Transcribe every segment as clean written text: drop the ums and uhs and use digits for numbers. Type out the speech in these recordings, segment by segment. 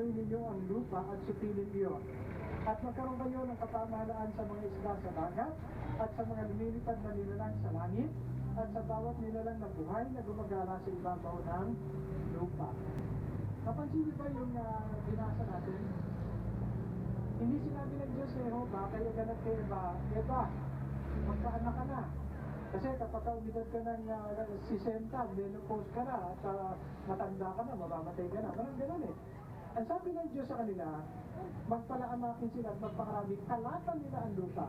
pagano'y ninyo ang lupa at supilin iyon. At magkaroon kayo ng kapamahalaan sa mga isda sa dagat, at sa mga lumilipad na nilalang sa langit, at sa bawat nilalang na buhay na gumagala sa ibabaw ng lupa. Napansin niyo ba yung binasa natin? Hindi sinabi ng Diyos na Jehovah, kaya ganat kay Eva, magkaanak ka na. Kasi kapag umidad ka ng 60, menopause ka na, at matanda ka na, mamamatay ka na. Parang gano'n eh. Ang sabi ng Diyos sa kanila, magpalaamakin sila at magpakarami, kalatan nila ang lupa.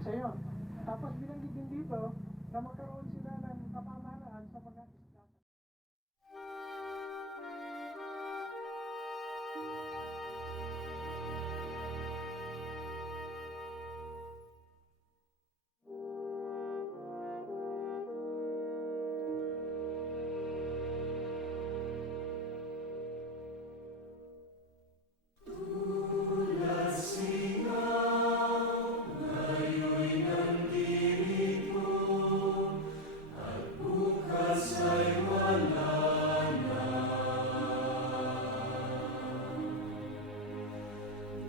Sa yun. Tapos binanggit din dito na magkaroon sila ng kapamahalaan sa mga isla.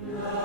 Love.